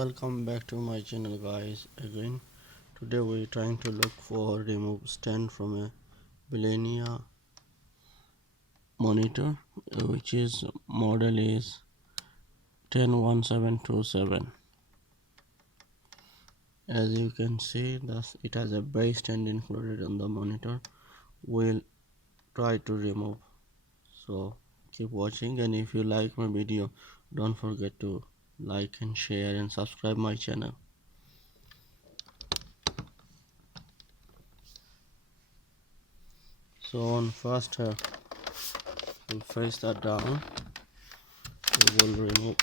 Welcome back to my channel, guys. Again, today we're trying to look for remove stand from a Belinea monitor, which is model is 101727. As you can see, thus it has a base stand included on the monitor. We'll try to remove, so keep watching, and if you like my video, don't forget to like and share and subscribe my channel. So on first, we'll face that down. We will remove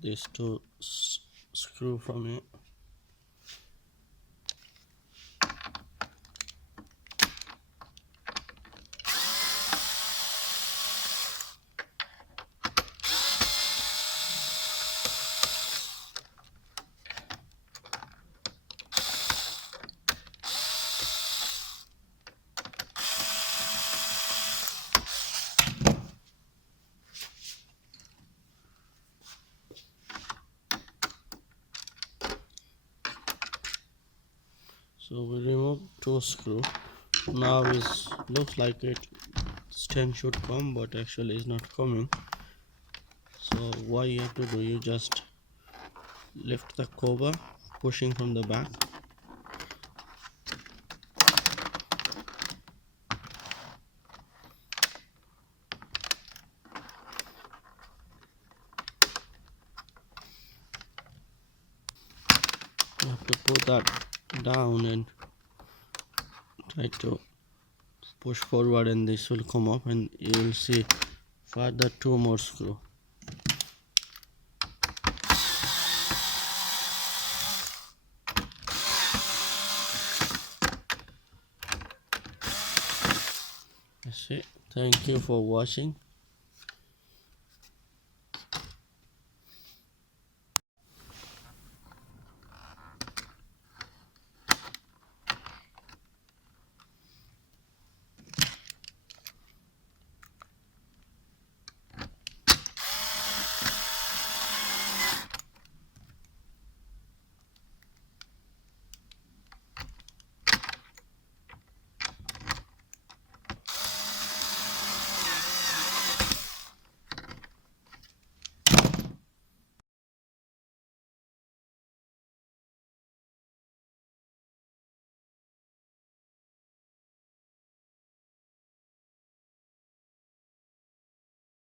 these two screw from it. So we remove two screw. Now it looks like it stand should come, but actually is not coming. So what you have to do, you just lift the cover, pushing from the back. You have to put that down and try to push forward, and this will come up, and you will see further two more screw. That's it. Thank you for watching.